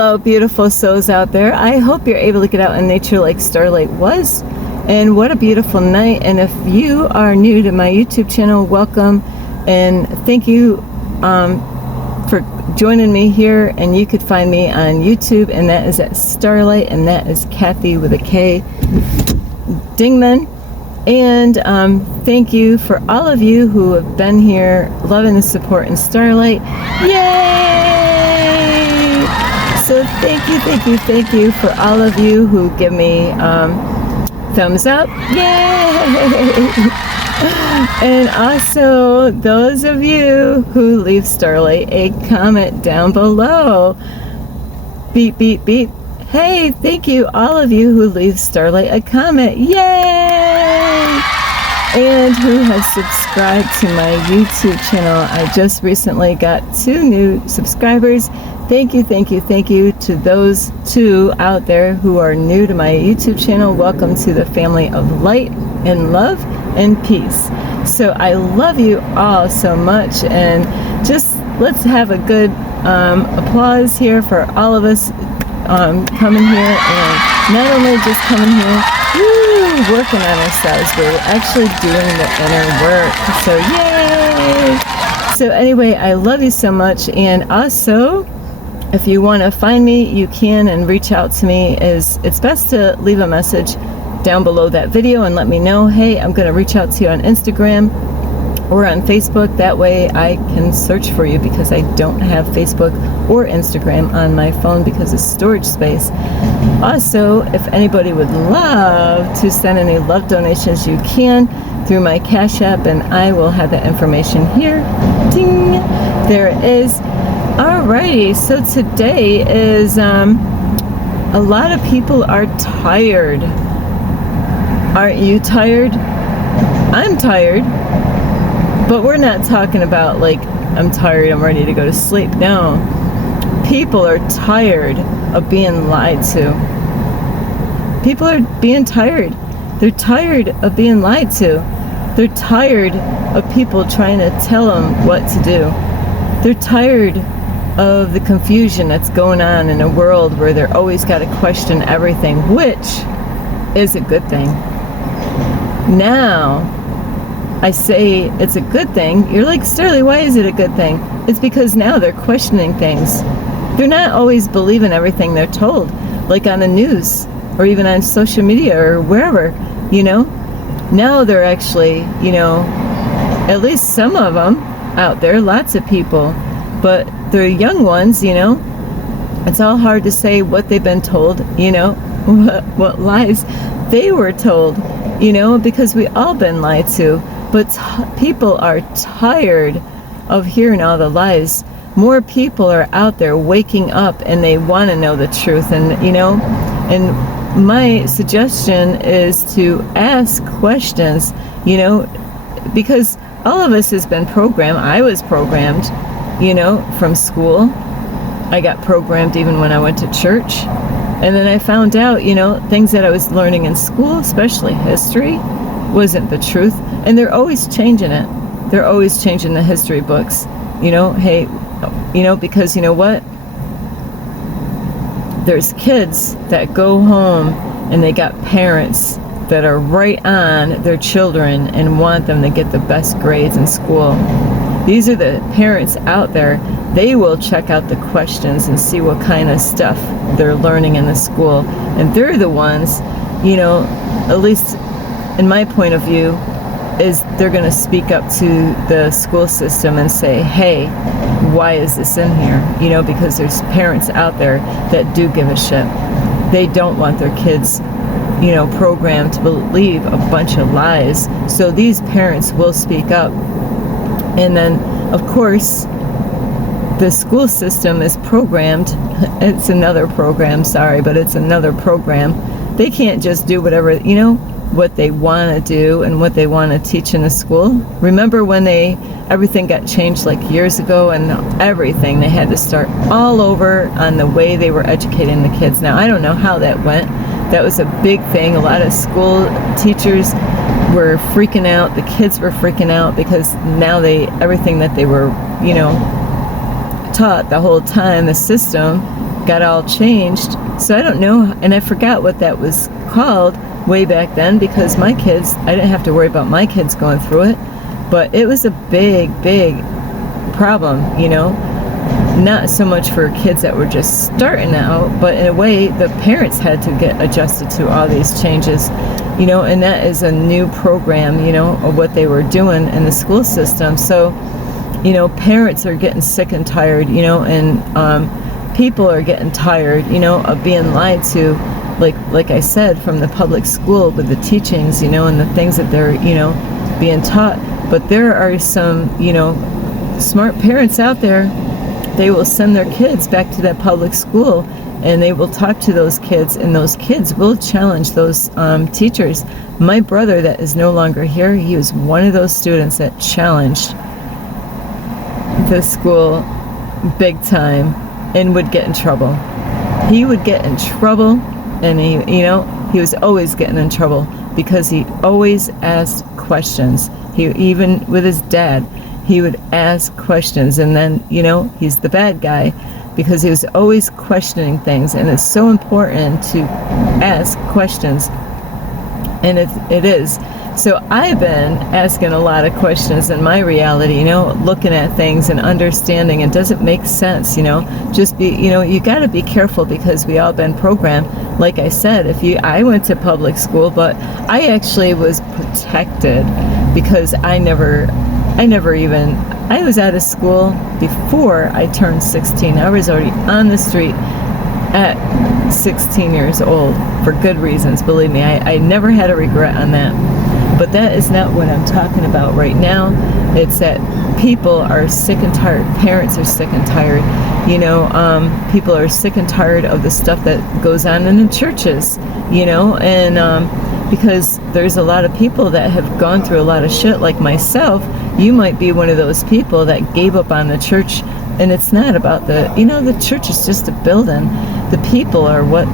Hello, beautiful souls out there. I hope you're able to get out in nature like Starlight was. And what a beautiful night. And if you are new to my YouTube channel, welcome. And thank you for joining me here. And you could find me on YouTube, and that is at Starlight, and that is Kathy with a K Dingman. And thank you for all of you who have been here, loving the support in Starlight. Yay! So thank you for all of you who give me thumbs up. Yay! And also those of you who leave Starlight a comment down below. Beep, beep, beep. Hey, thank you, all of you who leave Starlight a comment. Yay! And who has subscribed to my YouTube channel. I just recently got 2 new subscribers. Thank you to those 2 out there who are new to my YouTube channel. Welcome to the family of light and love and peace. So I love you all so much, and just let's have a good applause here for all of us coming here, and not only just coming here, working on ourselves, but we're actually doing the inner work. So yay! So anyway, I love you so much, and also, if you want to find me, you can, and reach out to me. It's best to leave a message down below that video and let me know, hey, I'm going to reach out to you on Instagram or on Facebook. That way I can search for you, because I don't have Facebook or Instagram on my phone because of storage space. Also, if anybody would love to send any love donations, you can through my Cash App, and I will have that information here. Ding! There it is. Alrighty, so today is a lot of people are tired. Aren't you tired? I'm tired. But we're not talking about like, I'm tired, I'm ready to go to sleep. No. People are tired of being lied to. People are being tired. They're tired of being lied to. They're tired of people trying to tell them what to do. They're tired of the confusion that's going on in a world where they're always got to question everything, which is a good thing. Now, I say it's a good thing. You're like, Sterling, why is it a good thing? It's because now they're questioning things. They're not always believing everything they're told, like on the news or even on social media or wherever, you know. Now they're actually, you know, at least some of them out there, lots of people, but they're young ones, you know. It's all hard to say what they've been told, you know, what lies they were told, you know, because we all been lied to. But people are tired of hearing all the lies. More people are out there waking up, and they want to know the truth. And, you know, and my suggestion is to ask questions, you know, because all of us has been programmed. I was programmed, you know, from school. I got programmed even when I went to church. And then I found out, you know, things that I was learning in school, especially history, wasn't the truth. And they're always changing it. They're always changing the history books. You know, hey, you know, because you know what? There's kids that go home and they got parents that are right on their children and want them to get the best grades in school. These are the parents out there. They will check out the questions and see what kind of stuff they're learning in the school. And they're the ones, you know, at least in my point of view, is they're going to speak up to the school system and say, hey, why is this in here? You know, because there's parents out there that do give a shit. They don't want their kids, you know, programmed to believe a bunch of lies. So these parents will speak up. And then, of course, the school system is programmed. It's another program, sorry, but it's another program. They can't just do whatever, you know, what they want to do and what they want to teach in the school. Remember when everything got changed like years ago, and everything, they had to start all over on the way they were educating the kids. Now, I don't know how that went. That was a big thing. A lot of school teachers were freaking out. The kids were freaking out because now everything that they were, you know, taught the whole time, the system got all changed. So I don't know, and I forgot what that was called way back then, because my kids, I didn't have to worry about my kids going through it, but it was a big problem, not so much for kids that were just starting out, but in a way the parents had to get adjusted to all these changes, and that is a new program, of what they were doing in the school system. So, parents are getting sick and tired, and people are getting tired, of being lied to, like I said, from the public school with the teachings, and the things that they're, being taught. But there are some, smart parents out there. They will send their kids back to that public school, and they will talk to those kids, and those kids will challenge those teachers. My brother, that is no longer here, he was one of those students that challenged the school big time and would get in trouble. He would get in trouble, and he was always getting in trouble because he always asked questions. He, even with his dad, he would ask questions, and then, he's the bad guy because he was always questioning things. And it's so important to ask questions, and it is. So I've been asking a lot of questions in my reality, looking at things and understanding, and does it make sense, just be, you got to be careful, because we all been programmed. Like I said, I went to public school, but I actually was protected because I was out of school before I turned 16. I was already on the street at 16 years old for good reasons. Believe me, I never had a regret on that. But that is not what I'm talking about right now. It's that people are sick and tired. Parents are sick and tired. People are sick and tired of the stuff that goes on in the churches, and because there's a lot of people that have gone through a lot of shit, like myself. You might be one of those people that gave up on the church, and it's not about the church is just a building. The people are what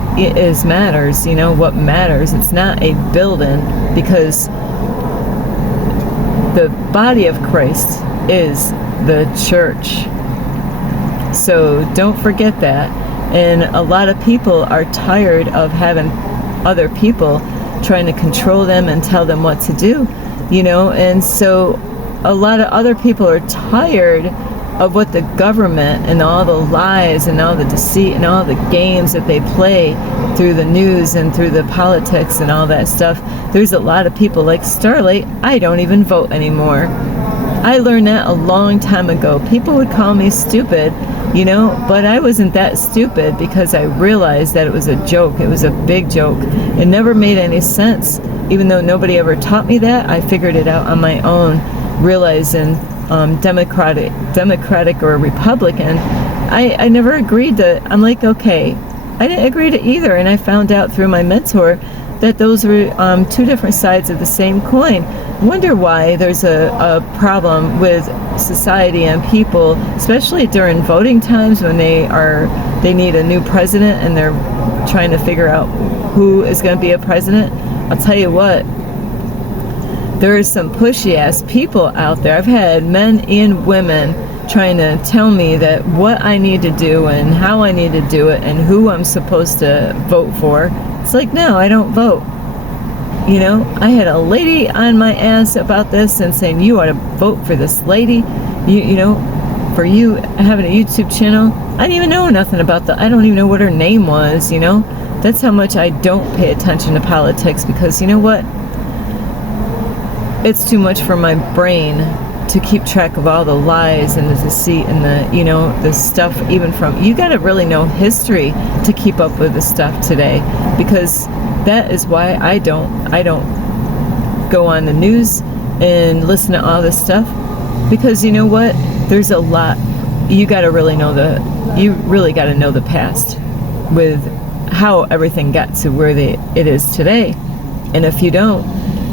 matters, what matters. It's not a building, because the body of Christ is the church. So don't forget that. And a lot of people are tired of having other people trying to control them and tell them what to do, and so a lot of other people are tired of what the government and all the lies and all the deceit and all the games that they play through the news and through the politics and all that stuff. There's a lot of people like Starlight. I don't even vote anymore. I learned that a long time ago. People would call me stupid, but I wasn't that stupid, because I realized that it was a joke. It was a big joke. It never made any sense. Even though nobody ever taught me that, I figured it out on my own, realizing Democratic or Republican, I never agreed to. I'm like, okay, I didn't agree to either. And I found out through my mentor that those were two different sides of the same coin. Wonder why there's a problem with society and people, especially during voting times when they need a new president and they're trying to figure out who is going to be a president. I'll tell you what, there is some pushy ass people out there. I've had men and women trying to tell me that what I need to do and how I need to do it and who I'm supposed to vote for. It's like, no, I don't vote. I had a lady on my ass about this and saying, you ought to vote for this lady. For you having a YouTube channel. I didn't even know nothing about I don't even know what her name was, That's how much I don't pay attention to politics, because you know what? It's too much for my brain to keep track of all the lies and the deceit and the stuff, even from, you got to really know history to keep up with the stuff today, because that is why I don't go on the news and listen to all this stuff, because you know what, there's a lot, you got to really know the past with how everything got to where it is today. And if you don't,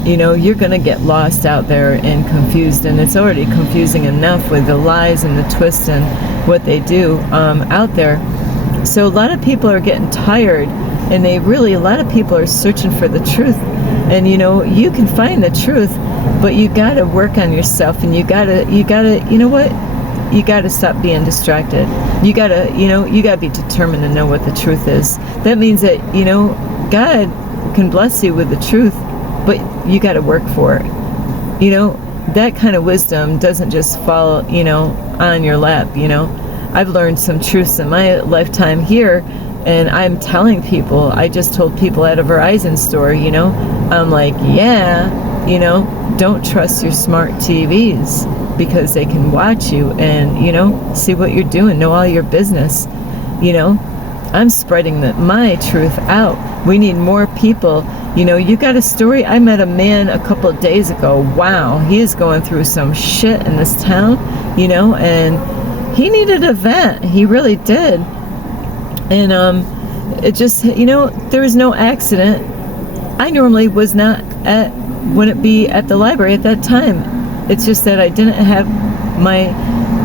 you're going to get lost out there and confused, and it's already confusing enough with the lies and the twists and what they do out there. So a lot of people are getting tired, and a lot of people are searching for the truth. And you can find the truth, but you got to work on yourself, and you got to, you know what? you got to stop being distracted. You got to, you got to be determined to know what the truth is. That means that, God can bless you with the truth, but you got to work for it. That kind of wisdom doesn't just fall, on your lap. I've learned some truths in my lifetime here, and I'm telling people. I just told people at a Verizon store, I'm like, don't trust your smart TVs, because they can watch you and, see what you're doing, know all your business. I'm spreading my truth out. We need more people. You got a story. I met a man a couple of days ago. Wow, he is going through some shit in this town, and he needed a vent. He really did. And it just, there was no accident. I normally wouldn't be at the library at that time. It's just that I didn't have my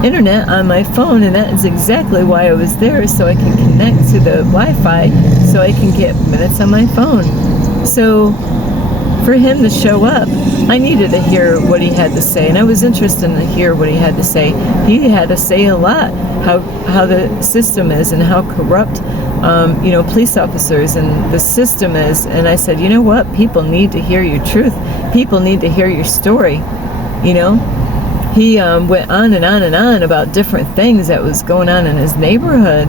internet on my phone, and that is exactly why I was there, so I can connect to the Wi-Fi, so I can get minutes on my phone. So for him to show up, I needed to hear what he had to say, and I was interested to hear what he had to say. He had to say a lot, how the system is and how corrupt police officers and the system is. And I said, you know what? People need to hear your truth. People need to hear your story. He went on and on and on about different things that was going on in his neighborhood.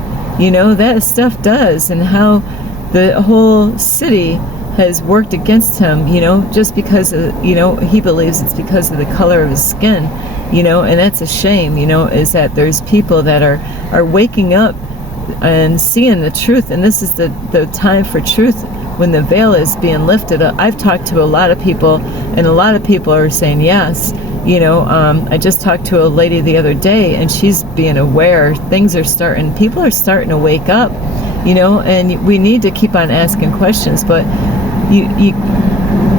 That stuff does, and how the whole city has worked against him, just because of, he believes it's because of the color of his skin, and that's a shame, is that there's people that are waking up and seeing the truth, and this is the time for truth, when the veil is being lifted up. I've talked to a lot of people, and a lot of people are saying yes. I just talked to a lady the other day, and she's being aware. People are starting to wake up, and we need to keep on asking questions, but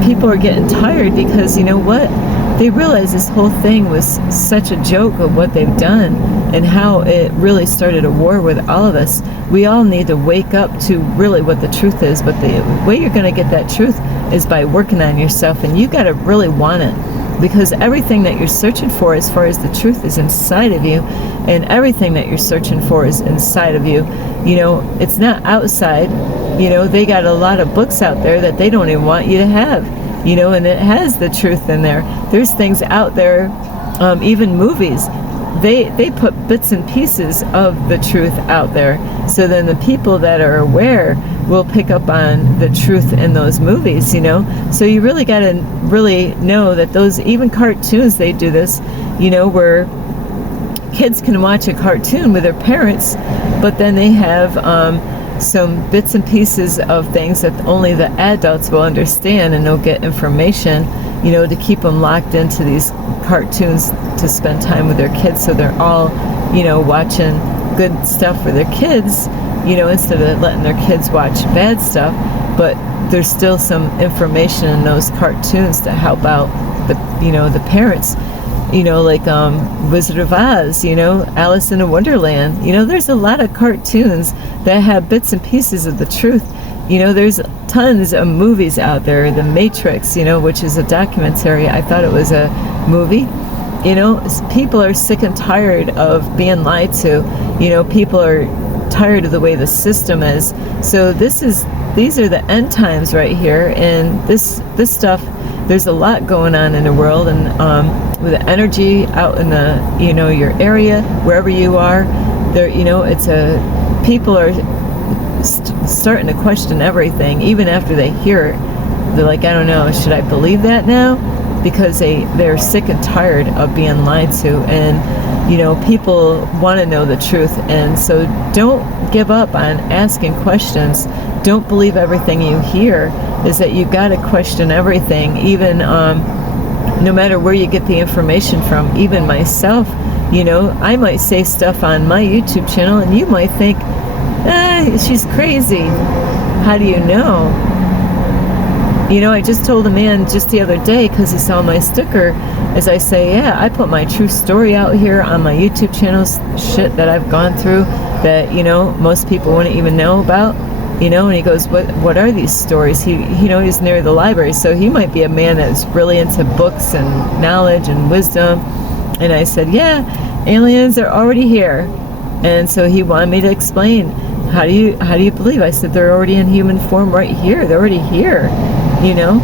people are getting tired, because they realize this whole thing was such a joke of what they've done, and how it really started a war with all of us. We all need to wake up to really what the truth is, but the way you're going to get that truth is by working on yourself, and you got to really want it, because everything that you're searching for as far as the truth is inside of you, and everything that you're searching for is inside of you. It's not outside. They got a lot of books out there that they don't even want you to have, and it has the truth in there. There's things out there, even movies, they put bits and pieces of the truth out there, so then the people that are aware will pick up on the truth in those movies. So you really got to really know that those, even cartoons, they do this, where kids can watch a cartoon with their parents, but then they have some bits and pieces of things that only the adults will understand, and they'll get information, to keep them locked into these cartoons to spend time with their kids, so they're all, watching good stuff for their kids, instead of letting their kids watch bad stuff. But there's still some information in those cartoons to help out the parents. Like Wizard of Oz, Alice in Wonderland. There's a lot of cartoons that have bits and pieces of the truth. There's tons of movies out there. The Matrix, which is a documentary. I thought it was a movie. People are sick and tired of being lied to. People are tired of the way the system is. So these are the end times right here, and this stuff. There's a lot going on in the world, and with the energy out in the your area, wherever you are, there people are starting to question everything, even after they hear it. They're like, I don't know, should I believe that now? Because they're sick and tired of being lied to, and people want to know the truth. And so don't give up on asking questions. Don't believe everything you hear. Is that you got to question everything, even no matter where you get the information from. Even myself, I might say stuff on my YouTube channel, and you might think, she's crazy. How do you know? I just told a man just the other day, because he saw my sticker, as I say, I put my true story out here on my YouTube channel, shit that I've gone through that, most people wouldn't even know about. And he goes, what are these stories? He's near the library, so he might be a man that's really into books and knowledge and wisdom. And I said, aliens are already here. And so he wanted me to explain, how do you believe? I said, they're already in human form right here. They're already here, you know.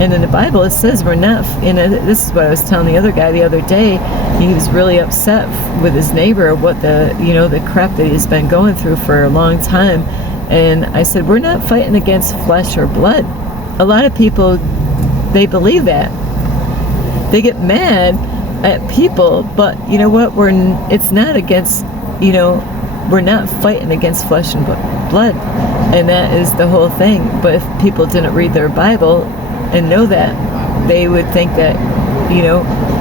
And in the Bible it says we're not, this is what I was telling the other guy the other day. He was really upset with his neighbor, what the crap that he's been going through for a long time. And I said, we're not fighting against flesh or blood. A lot of people, they believe that. They get mad at people, but you know what? It's not against, we're not fighting against flesh and blood. And that is the whole thing. But if people didn't read their Bible and know that, they would think that,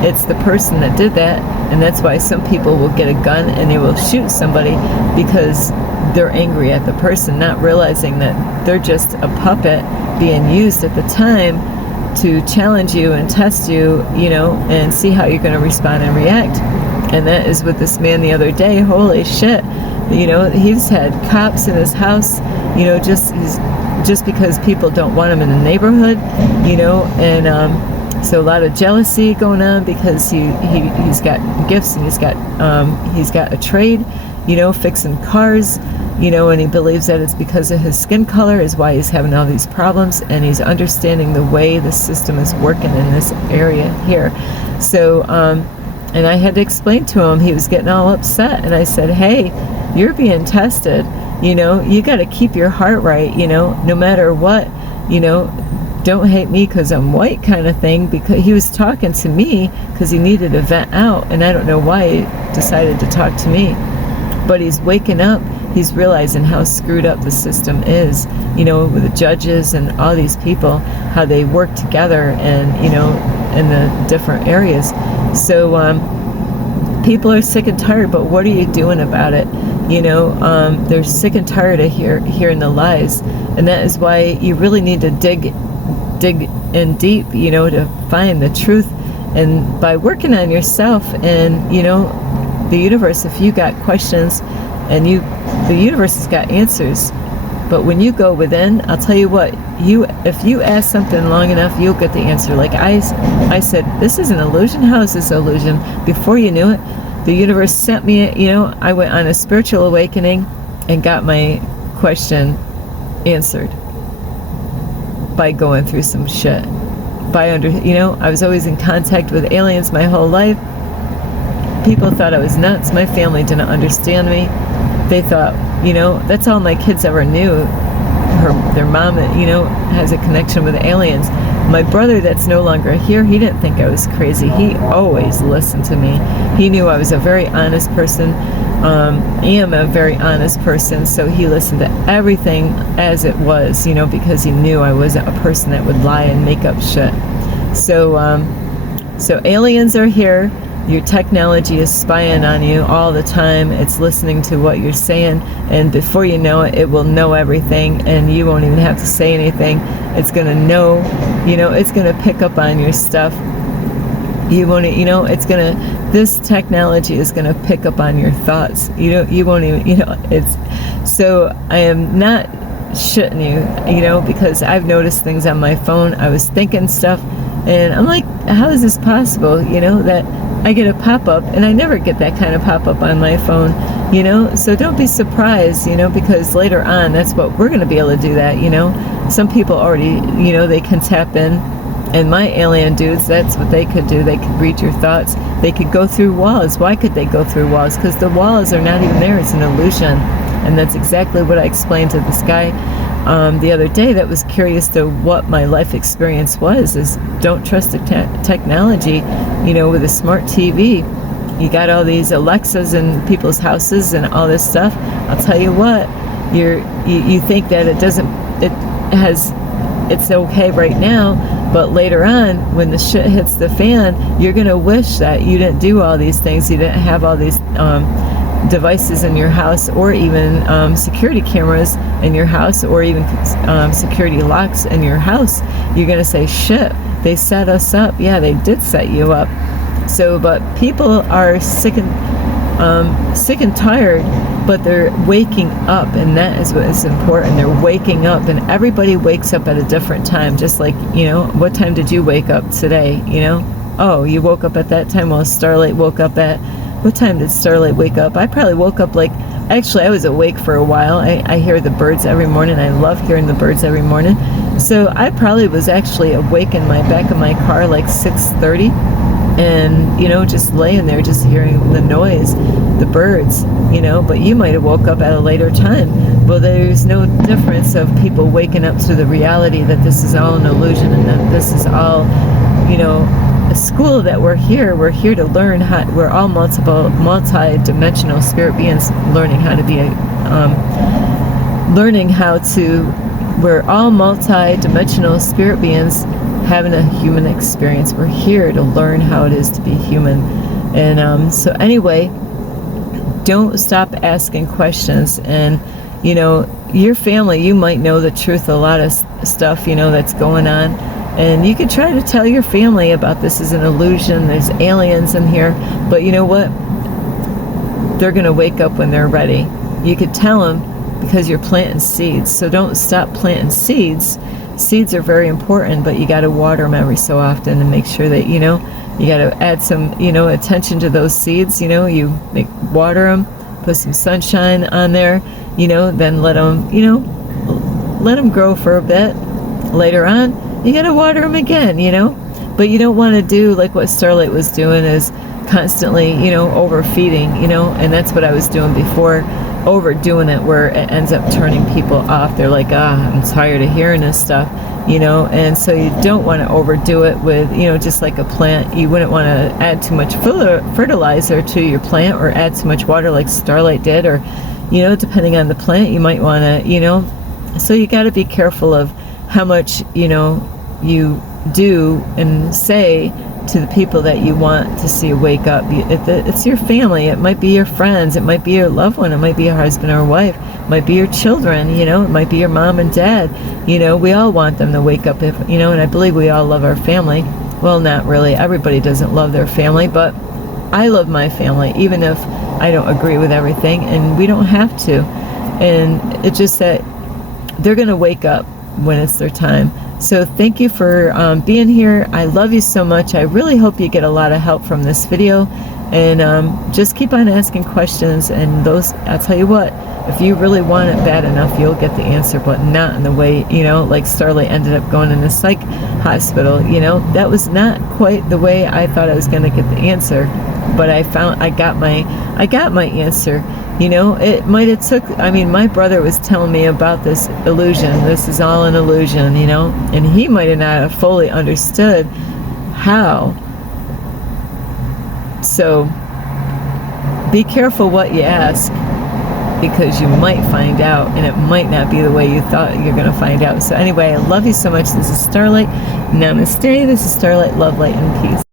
it's the person that did that. And that's why some people will get a gun and they will shoot somebody, because they're angry at the person, not realizing that they're just a puppet being used at the time to challenge you and test you, and see how you're going to respond and react. And that is with this man the other day. Holy shit. He's had cops in his house, just because people don't want him in the neighborhood, and so a lot of jealousy going on, because he's got gifts, and he's got a trade, fixing cars, and he believes that it's because of his skin color is why he's having all these problems, and he's understanding the way the system is working in this area here. So, and I had to explain to him, he was getting all upset, and I said, hey, you're being tested, you got to keep your heart right, no matter what, don't hate me because I'm white kind of thing, because he was talking to me because he needed to vent out, and I don't know why he decided to talk to me. But he's waking up, he's realizing how screwed up the system is, with the judges and all these people, how they work together, and, in the different areas. So people are sick and tired, but what are you doing about it? They're sick and tired of hearing the lies, and that is why you really need to dig in deep, to find the truth. And by working on yourself, and the universe, if you got questions, and the universe has got answers. But when you go within, I'll tell you what, if you ask something long enough, you'll get the answer. Like I said, this is an illusion. How is this illusion? Before you knew it, the universe sent me, I went on a spiritual awakening and got my question answered by going through some shit. I was always in contact with aliens my whole life. People thought I was nuts. My family didn't understand me. They thought, that's all my kids ever knew. Their mom, has a connection with aliens. My brother that's no longer here, he didn't think I was crazy. He always listened to me. He knew I was a very honest person. Am a very honest person, so he listened to everything as it was, because he knew I wasn't a person that would lie and make up shit. So aliens are here. Your technology is spying on you all the time. It's listening to what you're saying, and before you know it, it will know everything, and you won't even have to say anything. It's going to know, it's going to pick up on your stuff. You won't, this technology is going to pick up on your thoughts. You won't even, so I am not shitting you, because I've noticed things on my phone. I was thinking stuff, and I'm like, how is this possible, that I get a pop-up, and I never get that kind of pop-up on my phone, so don't be surprised, because later on, that's what we're going to be able to do that, some people already, they can tap in, and my alien dudes, that's what they could do. They could read your thoughts. They could go through walls. Why could they go through walls? Because the walls are not even there. It's an illusion, and that's exactly what I explained to this guy the other day that was curious to what my life experience was, is don't trust the technology, with a smart TV. You got all these Alexas in people's houses and all this stuff. I'll tell you what, you think that it's okay right now, but later on, when the shit hits the fan, you're gonna wish that you didn't do all these things, you didn't have all these devices in your house, or even security cameras in your house, or even security locks in your house. You're gonna say, shit, they set us up. Yeah, they did set you up. So, but people are sick and tired, but they're waking up, and that is what is important. They're waking up, and everybody wakes up at a different time. Just like, what time did you wake up today? Oh, you woke up at that time. Well, Starlight woke up at what time did Starlight wake up? I probably woke up like, actually I was awake for a while. I hear the birds every morning. I love hearing the birds every morning. So I probably was actually awake in my back of my car like 6:30, and just laying there, just hearing the noise, the birds, but you might have woke up at a later time. Well, there's no difference of people waking up to the reality that this is all an illusion, and that this is all, a school, that we're here to learn how. We're all multi-dimensional spirit beings, learning how to we're all multi-dimensional spirit beings having a human experience. We're here to learn how it is to be human. And so anyway, don't stop asking questions. And your family, you might know the truth, a lot of stuff that's going on, and you could try to tell your family about this is an illusion, there's aliens in here, but you know what, they're going to wake up when they're ready. You could tell them, because you're planting seeds. So don't stop planting seeds. Seeds are very important, but you got to water them every so often and make sure that you got to add some attention to those seeds. You water them, put some sunshine on there, then let them grow for a bit. Later on, you got to water them again, but you don't want to do like what Starlight was doing, is constantly overfeeding, and that's what I was doing before, overdoing it, where it ends up turning people off. They're like, I'm tired of hearing this stuff, and so you don't want to overdo it with, just like a plant. You wouldn't want to add too much fertilizer to your plant, or add too much water like Starlight did, or depending on the plant, you might want to, so you got to be careful of how much you do and say to the people that you want to see wake up. It's your family, it might be your friends, it might be your loved one, it might be your husband or wife, it might be your children, it might be your mom and dad. We all want them to wake up, and I believe we all love our family. Well, not really, everybody doesn't love their family, but I love my family, even if I don't agree with everything, and we don't have to. And it's just that they're going to wake up when it's their time. So thank you for being here. I love you so much. I really hope you get a lot of help from this video, and just keep on asking questions, and those, I'll tell you what, if you really want it bad enough, you'll get the answer, but not in the way, like Starlight ended up going in the psych hospital. That was not quite the way I thought I was going to get the answer, but I got my answer. It might have took, my brother was telling me about this illusion. This is all an illusion, and he might have not have fully understood how. So be careful what you ask, because you might find out, and it might not be the way you thought you're going to find out. So anyway, I love you so much. This is Starlight. Namaste. This is Starlight. Love, light, and peace.